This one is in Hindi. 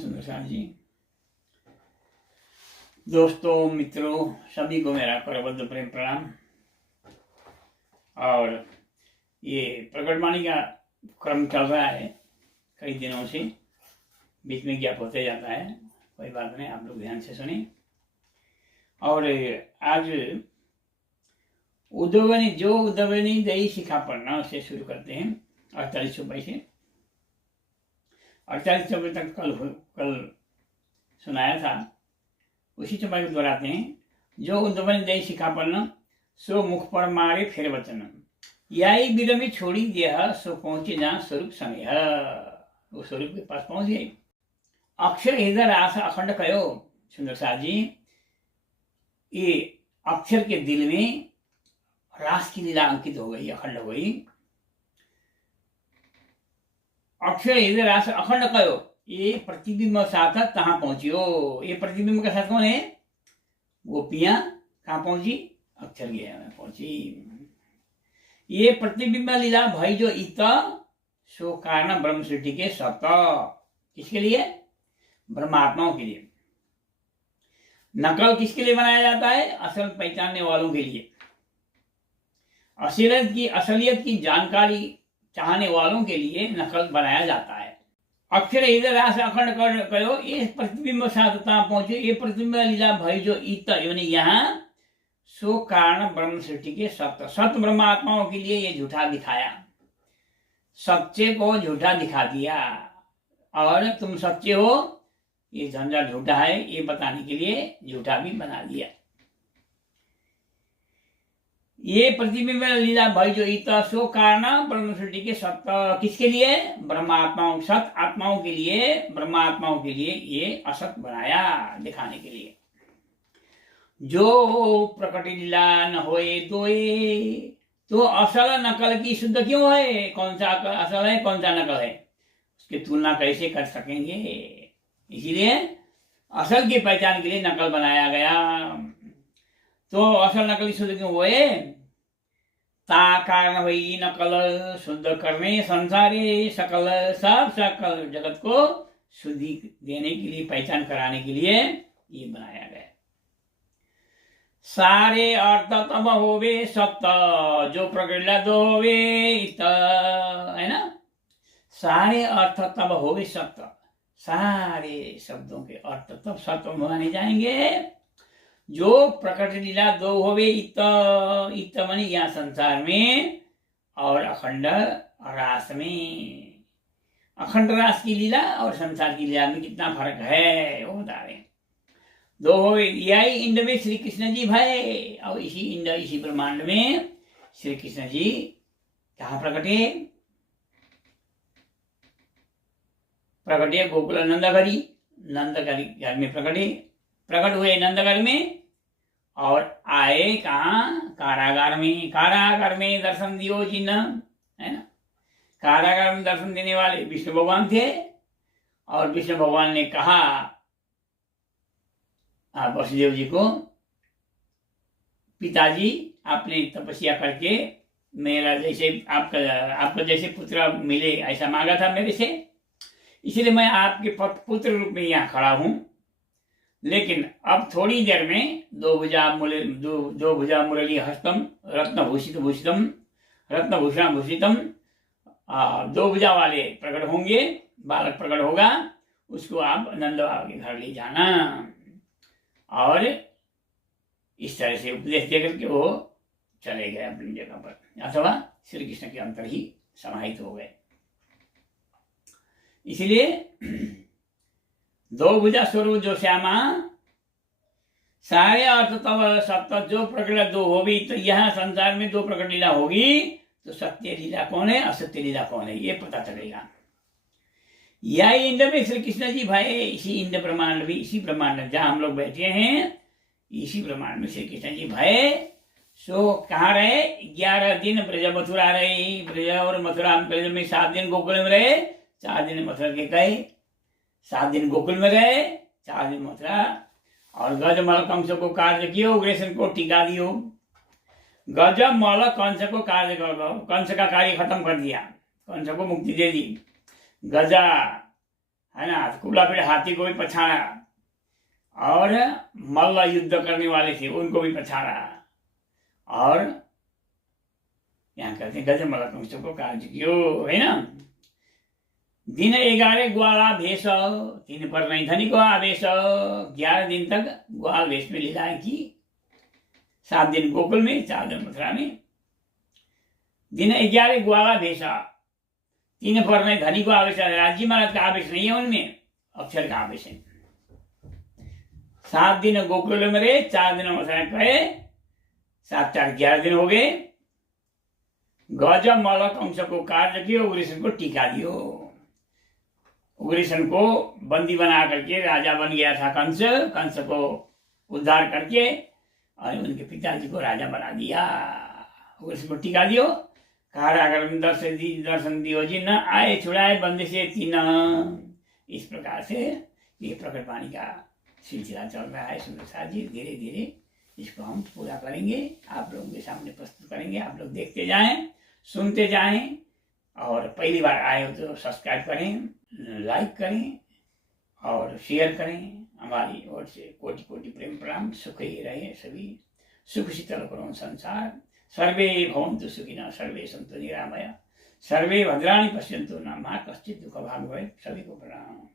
सुंदरसार जी। दोस्तों, मित्रों, सभी को मेरा करबद्ध प्रेम प्रणाम। और ये प्रकटवाणी का क्रम चल रहा है कई दिनों से, बीच में गैप होते जाता है, कोई बात नहीं, आप लोग ध्यान से सुने। और आज उद्योगनी दही शिखा पढ़ना से शुरू करते हैं 48 रुपये से। 48 रुपये तक कल सुनाया था, उसी चौपाई को दोहराते हैं। जो उद्योगनी दही शिखा पढ़ना सो मुख पर मारे फिर वचन, याई विरमी छोड़ी देह सो पहुंचे जहाँ स्वरूप समय। वो स्वरूप के पास पहुंच गए। अक्षर इधर आस अखंड कहो सुंदरसार जी। ये अक्षर के दिल में रास की लीला अंकित हो गई, अखंड हो गई। अक्षर इधर आस अखंड कहो, ये प्रतिबिंब साथ कहाँ पहुंचियो। ये प्रतिबिंब के साथ कौन है? गोपियां कहाँ पहुंची? अक्षर गया में पहुंची। ये प्रतिबिंब लीला भाई जो इत सो कारण ब्रह्म सृष्टि के सत। किसके लिए? ब्रह्मात्माओं के लिए। नकल किसके लिए बनाया जाता है? असल पहचानने वालों के लिए। असलियत की जानकारी चाहने वालों के लिए नकल बनाया जाता है। अक्षर इधर से अखंड करो, ये प्रतिबिंब साधता पहुंचे। ये प्रतिबिंब लीला भाई जो इत यानी यहाँ सो कारण ब्रह्म सृष्टि के सत ब्रह्मात्माओं के लिए ये झूठा दिखाया, सच्चे को झूठा दिखा दिया। और तुम सच्चे हो, ये झंझा झूठा है, ये बताने के लिए झूठा भी बना दिया। ये प्रतिबिंब लीला भाई जो इत सो कारण ब्रह्म सृष्टि के सत। किसके लिए? ब्रह्मात्माओं, सत आत्माओं के लिए, ब्रह्मात्माओं के लिए ये असत बनाया दिखाने के लिए। जो प्रकट लीला न होए दोए, तो असल नकल की शुद्ध क्यों है? कौन सा असल है, कौन सा नकल है, उसकी तुलना कैसे कर सकेंगे? इसीलिए असल की पहचान के लिए नकल बनाया गया। तो असल नकल शुद्ध क्यों हुए? ता कारण हुई नकल शुद्ध करने संसारे सकल सब सकल जगत को शुद्धि देने के लिए, पहचान कराने के लिए ये बनाया गया। सारे अर्थ तब होवे सत्य, जो प्रगला दो होवे इत, है ना। सारे अर्थ तब होवे सत्य, सारे शब्दों के अर्थ तब सत्य माने जाएंगे जो प्रकट लीला दो होवे इत। इत माने यहाँ संसार में और अखंड रास में। अखंड रास की लीला और संसार की लीला में कितना फर्क है वो बता रहे हैं। दो होवे, यही इंड में श्री कृष्ण जी भय, और इसी इंड, इसी ब्रह्मांड में श्री कृष्ण जी कहाँ प्रकटे? प्रकटे गोकुल नंदघरी, नंदघरी घर में प्रकटे, प्रकट हुए नंदघर में और आए कहाँ? कारागार में। कारागार में दर्शन दियो जिन, है ना। कारागार में दर्शन देने वाले विष्णु भगवान थे। और विष्णु भगवान ने कहा वसुदेव जी को, पिताजी आपने तपस्या करके मेरा जैसे आपका जैसे पुत्र मिले ऐसा मांगा था मेरे से, इसलिए मैं आपके पुत्र रूप में यहाँ खड़ा हूँ। लेकिन अब थोड़ी देर में दो भुजा मुरली हस्तम रत्नभूषितम रत्नभूषण भूषितम, दो भुजा वाले प्रकट होंगे, बालक प्रकट होगा, उसको आप नंद बाबा के घर ले जाना। और इस तरह से उपदेश देकर के वो चले गए अपनी जगह पर, अथवा श्री कृष्ण के अंतर ही समाहित हो गए। इसलिए दो भुजा स्वरूप जो श्यामा, सारे अर्थ तब सत्य, जो प्रकट दो होगी। तो यहाँ संसार में दो प्रकट लीला होगी, तो सत्य लीला कौन है, असत्य लीला कौन है, ये पता चलेगा। यही इंद्र में श्री कृष्ण जी भाई, इसी इंद्र ब्रह्मांड भी, इसी ब्रह्मांड जहाँ हम लोग बैठे हैं, इसी ब्रह्मांड में श्री कृष्ण जी भाई सो कहाँ रहे? 11 दिन ब्रज मथुरा रहे। ब्रज और मथुरा ब्रज में 7 दिन गोकुल में रहे, 4 दिन मथुरा के गए। 7 दिन गोकुल में रहे, 4 दिन मथुरा। और गजमल कंस को कार्य कियो, उग्रसेन को टीका दियो। गजमल कंस को कार्य, कंस का कार्य खत्म कर दिया, कंस को मुक्ति दे दी। गजा है ना, कुला फिर हाथी को भी पछाड़ा, और मल्ल युद्ध करने वाले थे उनको भी पछाड़ा, और यहाँ कहते हैं गजमल कंस को काज कियो, है ना। दिन 11 ग्वाला भेष, 3 पर नहीं धनी को आवेश, 11 दिन तक ग्वाल भेष में लीलाएं की, 7 दिन गोकुल में, 4 दिन मथुरा में। दिन 11 ग्वाला भेषा, 3 पर नहीं धनी को आवेश, राज्य महाराज का आवेश नहीं है उनमें, अक्षर का आवेश है। 7 दिन गोकुल में रहे, 4 दिन मथुरा गए, 7 4 11 दिन हो गए। गज मल कंस को कार्य कियो, उग्रसेन को टीका दियो। उग्रसेन को बंदी बना करके राजा बन गया था कंस, कंस को उद्धार करके और उनके पिताजी को राजा बना दिया। उग्रसेन को टीका दियो, कारागार में दर्शन दियो जी, न आए छुड़ाए बंदी से 3। इस प्रकार से ये प्रकट वाणी का सिलसिला चल रहा है सुंदर साथ जी। धीरे धीरे इसको हम पूरा करेंगे, आप लोगों के सामने प्रस्तुत करेंगे। आप लोग देखते जाएं, सुनते जाएं, और पहली बार आए हो तो सब्सक्राइब करें, लाइक करें और शेयर करें। हमारी ओर से कोटि कोटि प्रेम प्रणाम। सुख ही रहे सभी, सुख शीतल करो संसार। सर्वे भवन्तु सुखिनः, सर्वे सन्तु निरामया, सर्वे भद्राणि पश्यन्तु मा कश्चित् दुःखभाग् भवेत्। सभी को प्रणाम।